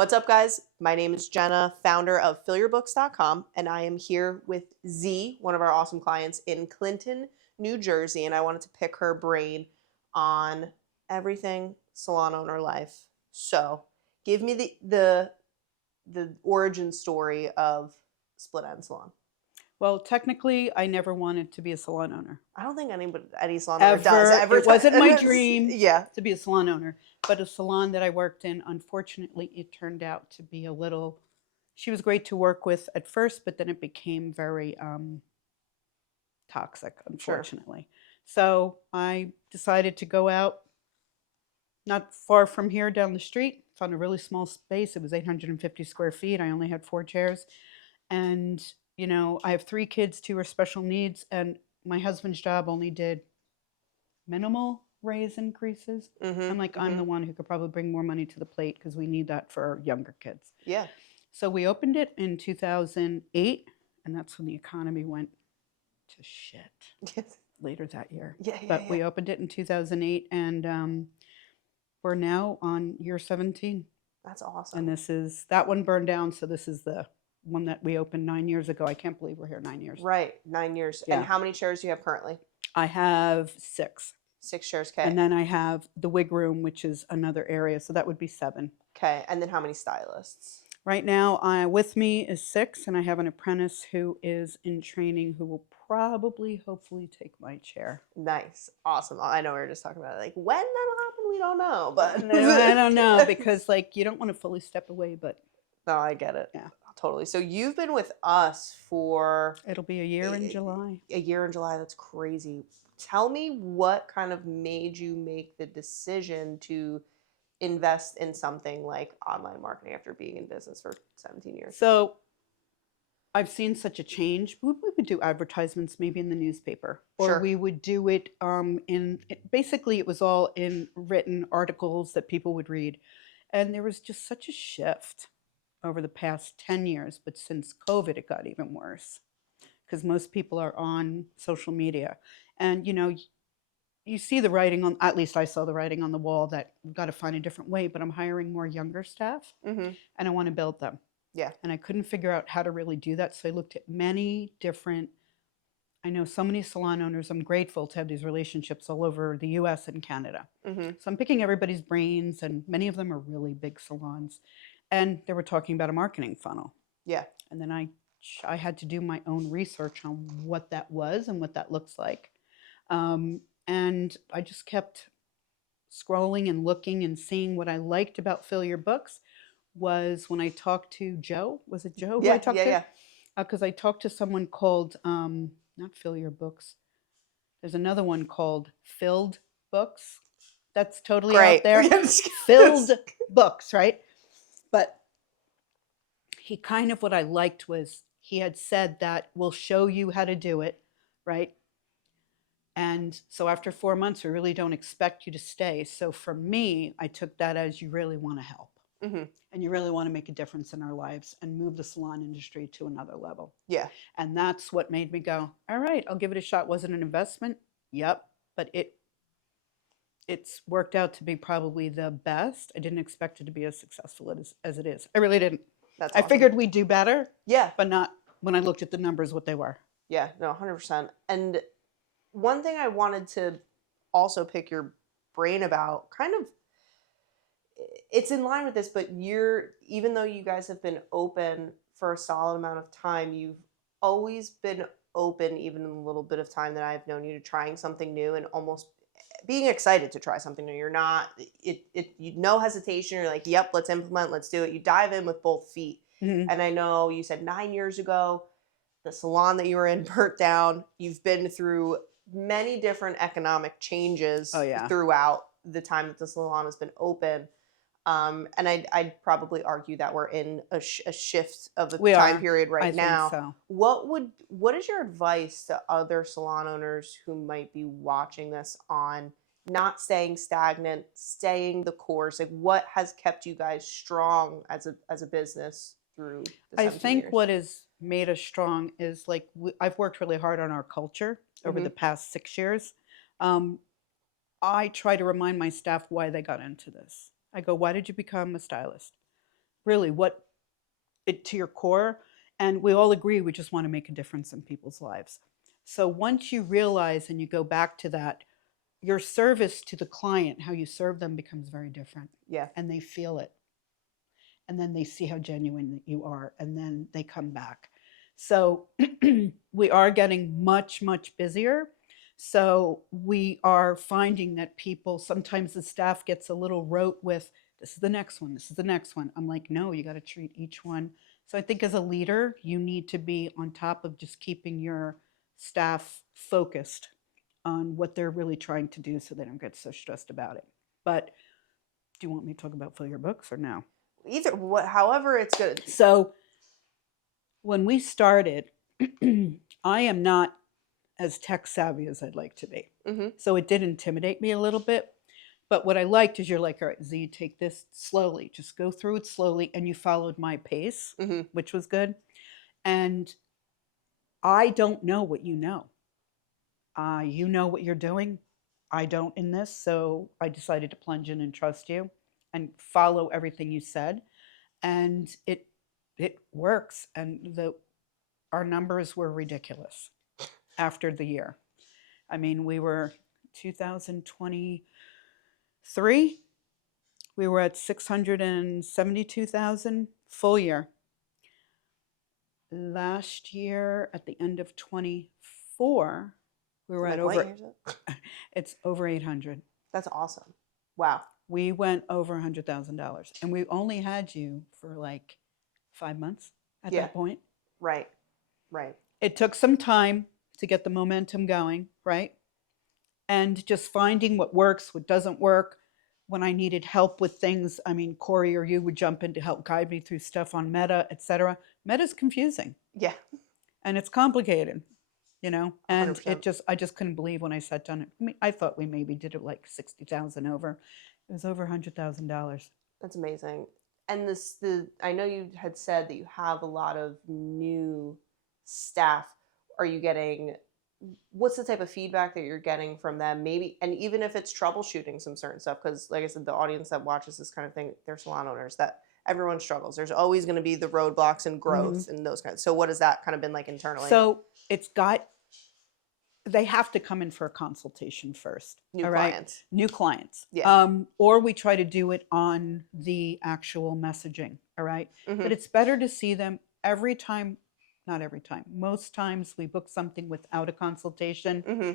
What's up, guys? My name is Jenna, founder of FillYourBooks.com, and I am here with Z, one of our awesome clients in Clinton, New Jersey, and I wanted to pick her brain on everything salon owner life. So, give me the origin story of Split End Salon. Well, technically, I never wanted to be a salon owner. I don't think any salon owner does ever. It wasn't my dream Yeah. to be a salon owner. But a salon that I worked in, unfortunately, it turned out to be a little. She was great to work with at first, but then it became very toxic, unfortunately. So I decided to go out not far from here down the street. Found a really small space. It was 850 square feet. I only had 4 chairs. And, I have 3 kids, 2 are special needs. And my husband's job only did minimal raise increases. I'm the one who could probably bring more money to the plate because we need that for our younger kids. Yeah. So we opened it in 2008, and that's when the economy went to shit later that year. But we opened it in 2008, and we're now on year 17. That's awesome. And that one burned down, so this is the one that we opened 9 years ago. I can't believe we're here 9 years. Right, 9 years. Yeah. And how many chairs do you have currently? I have 6. 6 chairs, okay. And then I have the wig room, which is another area, so that would be 7. Okay, and then how many stylists? Right now, with me is 6, and I have an apprentice who is in training who will probably, hopefully, take my chair. Nice, awesome. I know we were just talking about it. Like, when that'll happen, we don't know, but No, I don't know, because you don't want to fully step away, but no, I get it. Yeah, totally. So you've been with us for it'll be a year in July. A year in July. That's crazy. Tell me what kind of made you make the decision to invest in something like online marketing after being in business for 17 years? So I've seen such a change. We would do advertisements maybe in the newspaper, or we would do it basically it was all in written articles that people would read. And there was just such a shift over the past 10 years. But since COVID, it got even worse because most people are on social media. And, you see the writing on, at least I saw the writing on the wall that we've got to find a different way, but I'm hiring more younger staff and I want to build them. Yeah. And I couldn't figure out how to really do that. So I looked at many different, I know so many salon owners. I'm grateful to have these relationships all over the US and Canada. So I'm picking everybody's brains, and many of them are really big salons. And they were talking about a marketing funnel. Yeah. And then I had to do my own research on what that was and what that looks like. And I just kept scrolling and looking and seeing. What I liked about Fill Your Books was when I talked to Joe. Was it Joe who I talked to? Yeah. Because I talked to someone called, not Fill Your Books. There's another one called Filled Books. That's totally out there. Filled Books, right? But what I liked was he had said that we'll show you how to do it, right? And so after 4 months, we really don't expect you to stay. So for me, I took that as you really want to help. And you really want to make a difference in our lives and move the salon industry to another level. Yeah. And that's what made me go, all right, I'll give it a shot. Was it an investment? Yep. But it's worked out to be probably the best. I didn't expect it to be as successful as it is. I really didn't. That's I awesome. figured we'd do better. Yeah. But not when I looked at the numbers, what they were. Yeah, no, 100%. And one thing I wanted to also pick your brain about, kind of, it's in line with this, but even though you guys have been open for a solid amount of time, you've always been open, even in the little bit of time that I've known you, to trying something new and almost being excited to try something new. You're not, no hesitation. You're like, yep, let's implement, let's do it. You dive in with both feet. And I know you said 9 years ago, the salon that you were in burnt down. You've been through many different economic changes throughout the time that the salon has been open. And I'd probably argue that we're in a shift of the time period right now. I think so. What is your advice to other salon owners who might be watching this on not staying stagnant, staying the course? Like, what has kept you guys strong as a business through the 17 years? What has made us strong is I've worked really hard on our culture over the past 6 years. I try to remind my staff why they got into this. I go, why did you become a stylist? really what it to your core. And we all agree we just want to make a difference in people's lives. So once you realize and you go back to that, your service to the client, how you serve them, becomes very different. Yeah. And they feel it. And then they see how genuine you are, and then they come back. So we are getting much, much busier. So we are finding that people, sometimes the staff gets a little rote with, this is the next one, this is the next one. I'm like, no, you got to treat each one. So I think as a leader, you need to be on top of just keeping your staff focused on what they're really trying to do so they don't get so stressed about it. But do you want me to talk about Fill Your Books or no? Either, however it's good. So when we started, I am not as tech savvy as I'd like to be. Mm-hmm. So it did intimidate me a little bit. But what I liked is you're like, all right, Z, take this slowly. Just go through it slowly. And you followed my pace, Mm-hmm. which was good. And I don't know what you know. You know what you're doing. I don't in this. So I decided to plunge in and trust you and follow everything you said. And it works. And our numbers were ridiculous after the year. I mean, we were 2023, we were at 672,000 full year. Last year, at the end of 24, we were at over, it's over 800. That's awesome. Wow. We went over $100,000, and we only had you for like 5 months at that point. Right. It took some time to get the momentum going, right? And just finding what works, what doesn't work. When I needed help with things, I mean, Corey or you would jump in to help guide me through stuff on Meta, etc. Meta's confusing. Yeah. And it's complicated, you know? And 100%. I just couldn't believe when I sat down. I mean, I thought we maybe did it like 60,000 over. It was over $100,000. That's amazing. And I know you had said that you have a lot of new staff. Are you getting, what's the type of feedback that you're getting from them? Maybe, and even if it's troubleshooting some certain stuff, because like I said, the audience that watches this kind of thing, they're salon owners, that everyone struggles. There's always going to be the roadblocks and growth and those kinds. So what has that kind of been like internally? So they have to come in for a consultation first. New right? clients. New clients. Yeah. Or we try to do it on the actual messaging. All right. Mm-hmm. But it's better to see them every time. Not every time. Most times we book something without a consultation. Mm-hmm.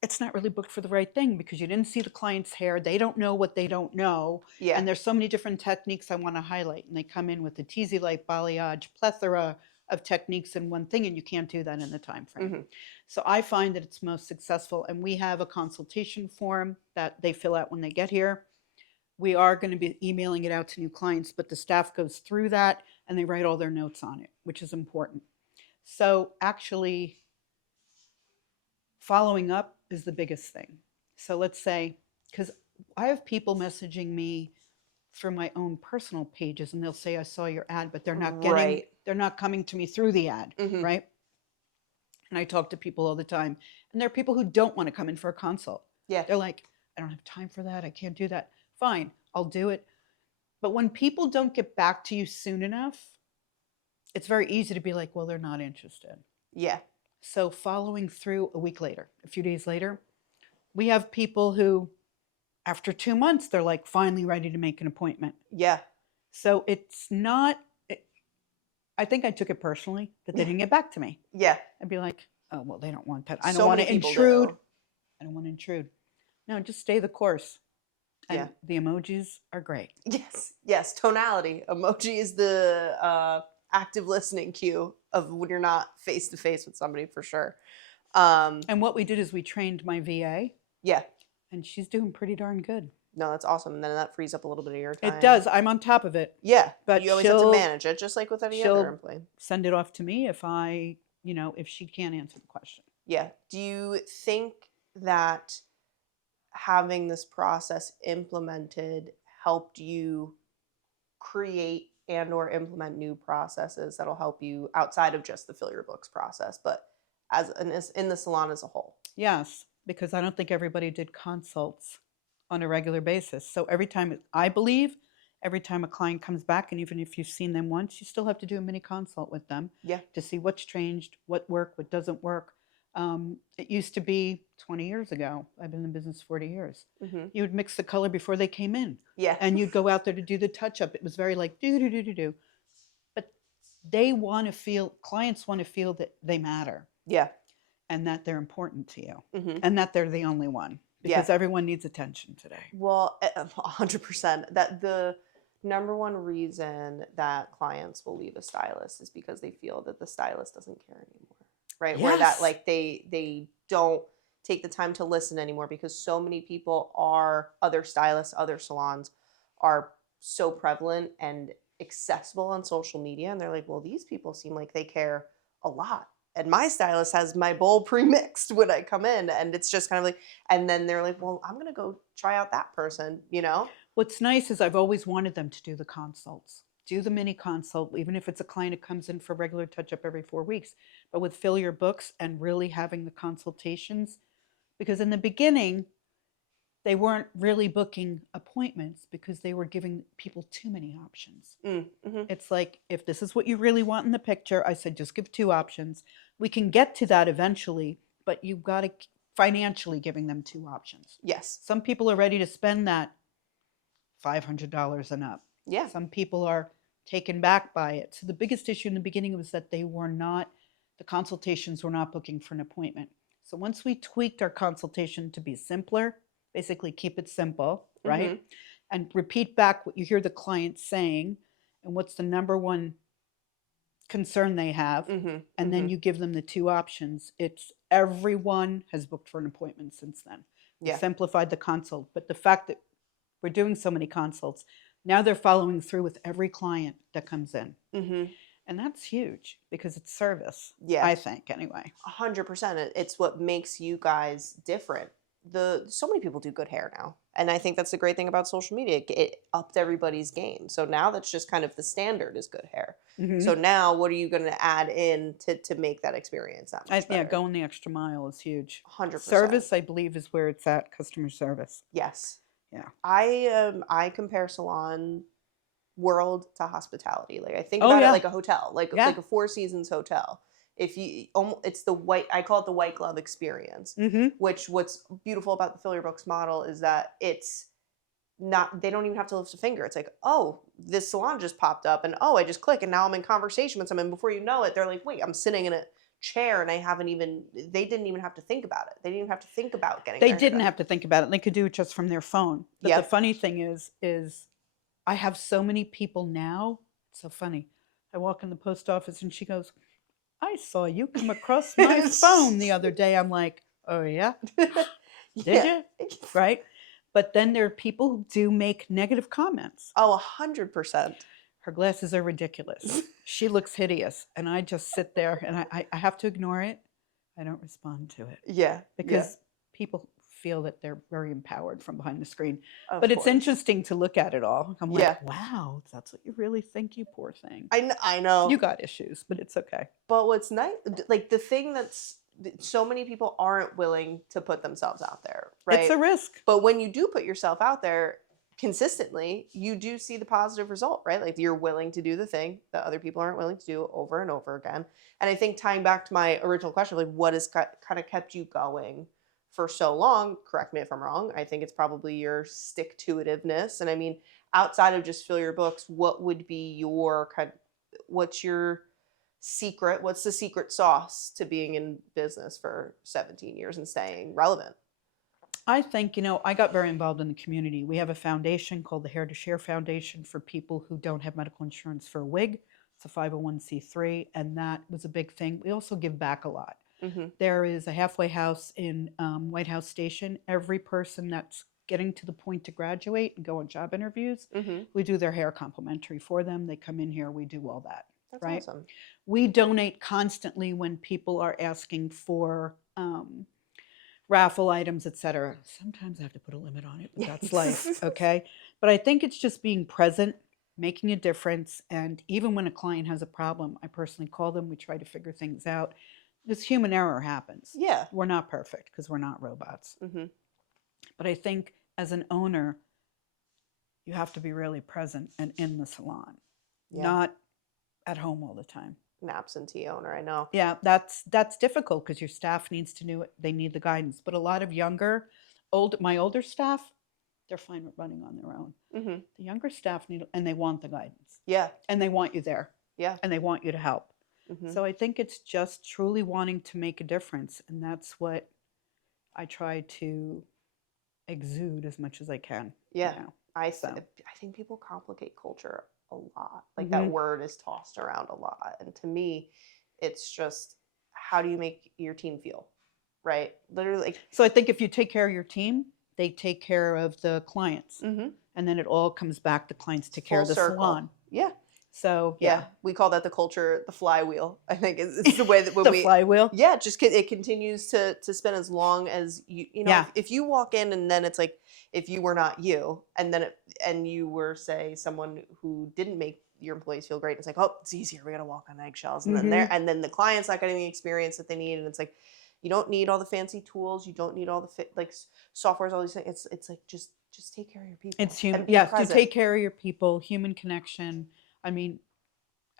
It's not really booked for the right thing because you didn't see the client's hair. They don't know what they don't know. Yeah. And there's so many different techniques I want to highlight. And they come in with a teasy light, balayage, plethora of techniques in one thing, and you can't do that in the time frame. Mm-hmm. So I find that it's most successful, and we have a consultation form that they fill out when they get here. We are going to be emailing it out to new clients, but the staff goes through that and they write all their notes on it, which is important. So actually following up is the biggest thing. So let's say, because I have people messaging me through my own personal pages, and they'll say, I saw your ad, but they're not getting, they're not coming to me through the ad, right? And I talk to people all the time, and there are people who don't want to come in for a consult. Yeah. They're like, I don't have time for that. I can't do that. Fine, I'll do it. But when people don't get back to you soon enough, it's very easy to be like, well, they're not interested. Yeah. So following through a week later, a few days later, we have people who, after 2 months, they're like finally ready to make an appointment. Yeah. So it's not, I think I took it personally that they didn't get back to me. Yeah. I'd be like, oh, well, they don't want that. I So don't want many to people intrude. do. I don't want to intrude. No, just stay the course. And Yeah. the emojis are great. Yes. Yes. Tonality. Emoji is the active listening cue of when you're not face to face with somebody, for sure. And what we did is we trained my VA. Yeah. And she's doing pretty darn good. No, that's awesome. And then that frees up a little bit of your time. It does. I'm on top of it. Yeah. But you always have to manage it, just like with any other employee. Send it off to me if if she can't answer the question. Yeah. Do you think that having this process implemented helped you create and or implement new processes that'll help you outside of just the Fill Your Books process, but in the salon as a whole? Yes, because I don't think everybody did consults on a regular basis. So every time, I believe, every time a client comes back, and even if you've seen them once, you still have to do a mini consult with them to see what's changed, what worked, what doesn't work. It used to be 20 years ago. I've been in the business 40 years. You would mix the color before they came in. And you'd go out there to do the touch-up. It was very like do. But they want to feel, clients want to feel that they matter. And that they're important to you. And that they're the only one. Because everyone needs attention today. Well, 100%. That the number one reason that clients will leave a stylist is because they feel that the stylist doesn't care anymore, right? Where that like they don't take the time to listen anymore, because so many people are, other stylists, other salons are so prevalent and accessible on social media, and they're like, well, these people seem like they care a lot. And my stylist has my bowl pre-mixed when I come in, and it's just kind of like, and then they're like, well, I'm going to go try out that person, you know? What's nice is I've always wanted them to do the consults, do the mini consult, even if it's a client who comes in for regular touch-up every 4 weeks. But with FillYourBooks and really having the consultations, because in the beginning, they weren't really booking appointments because they were giving people too many options. It's like, if this is what you really want in the picture, I said, just give 2 options. We can get to that eventually, but you've got to financially giving them 2 options. Some people are ready to spend that $500 and up. Some people are taken back by it. So the biggest issue in the beginning was that they were not, the consultations were not booking for an appointment. So once we tweaked our consultation to be simpler, basically keep it simple, right? And repeat back what you hear the client saying and what's the number one concern they have. And then you give them the 2 options. It's everyone has booked for an appointment since then. We simplified the consult. But the fact that we're doing so many consults, now they're following through with every client that comes in. And that's huge because it's service, I think, anyway. 100%. It's what makes you guys different. So many people do good hair now, and I think that's the great thing about social media. It upped everybody's game, so now that's just kind of the standard is good hair. So now what are you going to add in to make that experience that much better? Going the extra mile is huge. 100%. Service, I believe, is where it's at. Customer service. I compare salon world to hospitality. Like, I think about it like a hotel, like a Four Seasons hotel. If you, it's the white, I call it the white glove experience, which what's beautiful about the FillYourBooks model is that it's not, they don't even have to lift a finger. It's like, oh, this salon just popped up, and oh, I just click and now I'm in conversation with someone. Before you know it, they're like, wait, I'm sitting in a chair and they didn't even have to think about it. They didn't even have to think about getting They didn't have to think about it. They could do it just from their phone. But the funny thing is I have so many people now. It's so funny. I walk in the post office and she goes, I saw you come across my phone the other day. I'm like, oh yeah? Did you? Right? But then there are people who do make negative comments. Oh, 100%. Her glasses are ridiculous. She looks hideous. And I just sit there and I have to ignore it. I don't respond to it. Because people feel that they're very empowered from behind the screen. But it's interesting to look at it all. I'm like, wow, that's what you really think, you poor thing. I know. You got issues, but it's okay. But what's nice, like the thing that's, so many people aren't willing to put themselves out there, right? It's a risk. But when you do put yourself out there consistently, you do see the positive result, right? Like, you're willing to do the thing that other people aren't willing to do over and over again. And I think, tying back to my original question, like, what has kind of kept you going for so long, correct me if I'm wrong, I think it's probably your stick-to-itiveness. And I mean, outside of just FillYourBooks, what would be your what's your secret? What's the secret sauce to being in business for 17 years and staying relevant? I think, I got very involved in the community. We have a foundation called the Hair to Share Foundation for people who don't have medical insurance for a wig. It's a 501c3, and that was a big thing. We also give back a lot. There is a halfway house in White House Station. Every person that's getting to the point to graduate and go on job interviews, we do their hair complimentary for them. They come in here, we do all that. That's right? Awesome. We donate constantly when people are asking for raffle items, etc. Sometimes I have to put a limit on it, but that's life, okay? But I think it's just being present, making a difference, and even when a client has a problem, I personally call them, we try to figure things out. This human error happens. Yeah. We're not perfect because we're not robots. But I think as an owner, you have to be really present and in the salon, Yeah. not at home all the time. An absentee owner, I know. Yeah, that's difficult because your staff needs to know it. They need the guidance. But a lot of my older staff, they're fine with running on their own. Mm-hmm. The younger staff need, and they want the guidance. Yeah. And they want you there. Yeah. And they want you to help. Mm-hmm. So I think it's just truly wanting to make a difference. And that's what I try to exude as much as I can. Yeah. You know? I think people complicate culture a lot. Like that word is tossed around a lot. And to me, it's just, how do you make your team feel? Right? Literally. Like, so I think if you take care of your team, they take care of the clients. mm-hmm. And then it all comes back, the clients take care of the salon. Yeah. So yeah, we call that the culture, the flywheel. I think it's the way that when the flywheel. Yeah, just it continues to spin as long as you know. Yeah. If you walk in and then it's like, if you were not you, and then and you were, say, someone who didn't make your employees feel great, it's like, oh, it's easier. We got to walk on eggshells, and then the client's not getting the experience that they need, and it's like, you don't need all the fancy tools, you don't need all the softwares, all these things. It's like just take care of your people. It's human. Yeah, to take care of your people, human connection. I mean,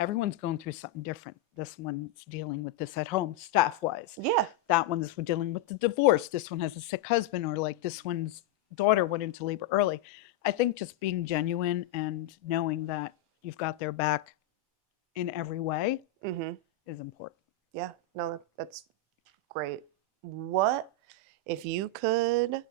everyone's going through something different. This one's dealing with this at home, staff-wise. Yeah. That one's dealing with the divorce. This one has a sick husband, or like this one's daughter went into labor early. I think just being genuine and knowing that you've got their back in every way is important. Yeah. No, that's great. What if you could?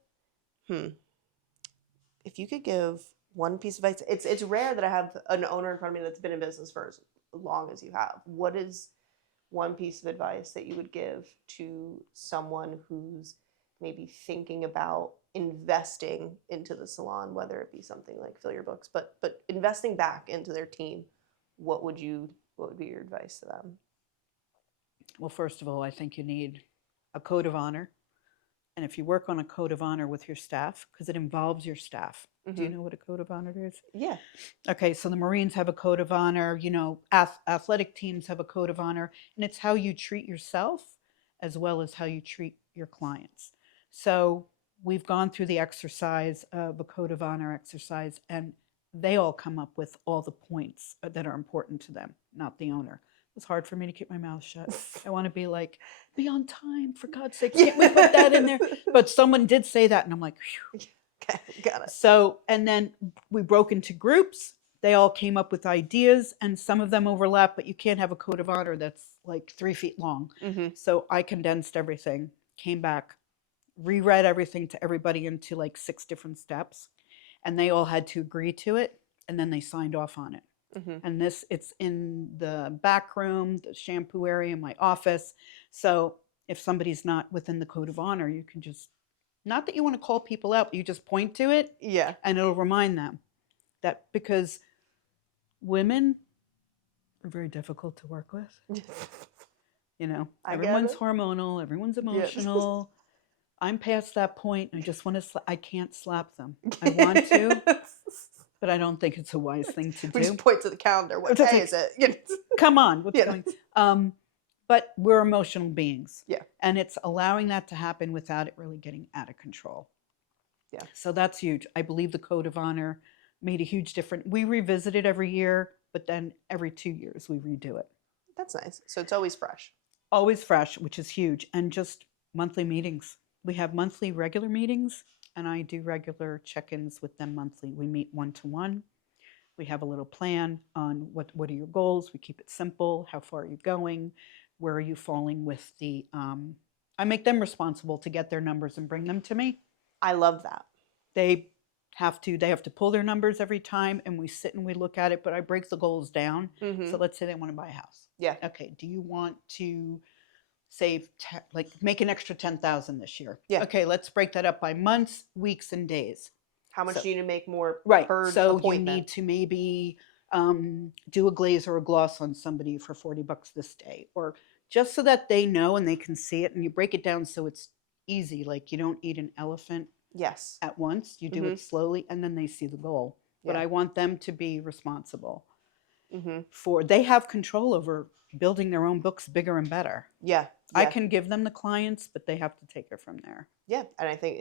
If you could give one piece of advice, it's rare that I have an owner in front of me that's been in business for as long as you have. What is one piece of advice that you would give to someone who's maybe thinking about investing into the salon, whether it be something like FillYourBooks, but investing back into their team? What would be your advice to them? Well, first of all, I think you need a code of honor. And if you work on a code of honor with your staff, because it involves your staff. Do you know what a code of honor is? Yeah. Okay, so the Marines have a code of honor, athletic teams have a code of honor, and it's how you treat yourself as well as how you treat your clients. So we've gone through the exercise of a code of honor exercise, and they all come up with all the points that are important to them, not the owner. It's hard for me to keep my mouth shut. I want to be like, be on time, for God's sake, can't we put that in there? But someone did say that, and I'm like, phew. Okay, got it. So, and then we broke into groups. They all came up with ideas, and some of them overlap, but you can't have a code of honor that's like 3 feet long. So I condensed everything, came back, reread everything to everybody into like 6 different steps, and they all had to agree to it, and then they signed off on it. And it's in the back room, the shampoo area, my office. So if somebody's not within the code of honor, you can just, not that you want to call people out, but you just point to it. Yeah. And it'll remind them that, because women are very difficult to work with. Everyone's hormonal, everyone's emotional. I'm past that point. I just want to, I can't slap them. I want to. But I don't think it's a wise thing to do. We just point to the calendar. What day is it? Come on, what's going on? But we're emotional beings. Yeah. And it's allowing that to happen without it really getting out of control. Yeah. So that's huge. I believe the code of honor made a huge difference. We revisit it every year, but then every 2 years we redo it. That's nice. So it's always fresh. Always fresh, which is huge. And just monthly meetings. We have monthly regular meetings, and I do regular check-ins with them monthly. We meet one-to-one. We have a little plan on what are your goals. We keep it simple. How far are you going? Where are you falling with the, I make them responsible to get their numbers and bring them to me. I love that. They have to pull their numbers every time, and we sit and we look at it, but I break the goals down. So let's say they want to buy a house. Yeah. Okay, do you want to save, make an extra $10,000 this year? Yeah. Okay, let's break that up by months, weeks, and days. How much do you need to make more Right. per So appointment? you need to maybe do a glaze or a gloss on somebody for $40 this day, or just so that they know and they can see it, and you break it down so it's easy. Like, you don't eat an elephant at once. You do it slowly, and then they see the goal. But I want them to be responsible for, they have control over building their own books bigger and better. Yeah. I can give them the clients, but they have to take it from there. Yeah. And I think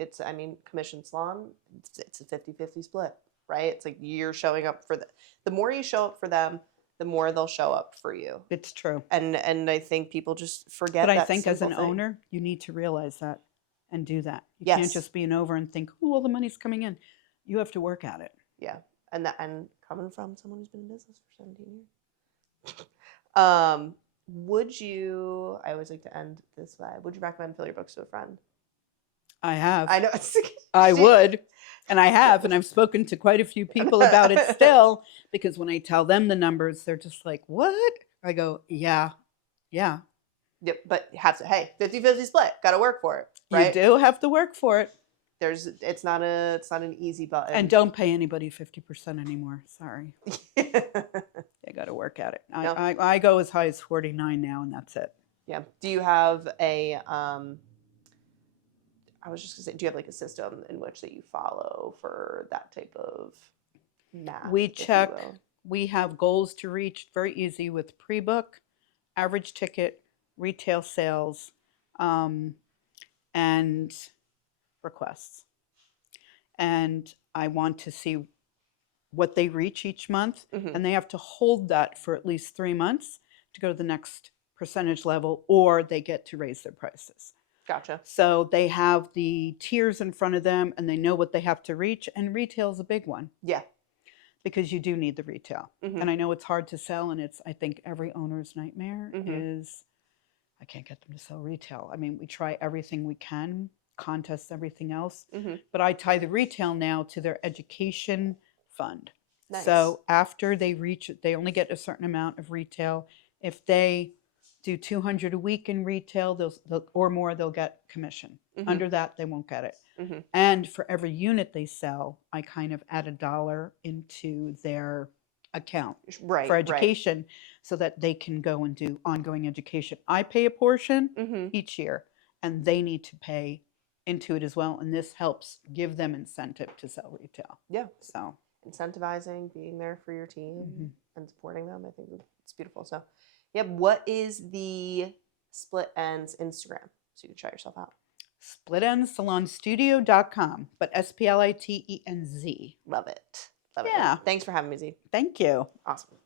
commission salon, it's a 50-50 split, right? It's like you're showing up for the more you show up for them, the more they'll show up for you. It's true. And I think people just forget But I that think as simple an thing. owner, you need to realize that and do that. You Yes. can't just be an over and think, oh, all the money's coming in. You have to work at it. Yeah. And coming from someone who's been in business for 17 years. Would you, I always like to end this way, would you recommend Fill Your Books to a friend? I have. I know. I would. And I have. And I've spoken to quite a few people about it still, because when I tell them the numbers, they're just like, what? I go, yeah. Yep, but you have to, hey, 50-50 split. Got to work for it, right? You do have to work for it. It's not an easy button. And don't pay anybody 50% anymore. Sorry. Yeah. They got to work at it. No. I go as high as 49 now, and that's it. Yeah. Do you have a I was just gonna say, do you have like a system in which that you follow for that type of math? We if you check. will? We have goals to reach, very easy, with pre-book, average ticket, retail sales, and requests. And I want to see what they reach each month, Mhm. and they have to hold that for at least 3 months to go to the next percentage level, or they get to raise their prices. Gotcha. So they have the tiers in front of them, and they know what they have to reach, and retail is a big one. Yeah. Because you do need the retail. Mhm. And I know it's hard to sell, and it's, I think, every owner's nightmare is, I can't get them to sell retail. I mean, we try everything we can, contests, everything else, but I tie the retail now to their education fund. Nice. So after they reach it, they only get a certain amount of retail. If they do 200 a week in retail, or more, they'll get commission. Under that, they won't get it. And for every unit they sell, I kind of add $1 into their account Right. for education, so that they can go and do ongoing education. I pay a portion each year, and they need to pay into it as well. And this helps give them incentive to sell retail. Yeah. So Incentivizing, being there for your team and supporting them, I think it's beautiful. So, yeah, what is the Split Ends Instagram so you can try yourself out? SplitEndsSalonStudio.com, but SplitEnz. Love it. Love it. Yeah. Thanks for having me, Z. Thank you. Awesome.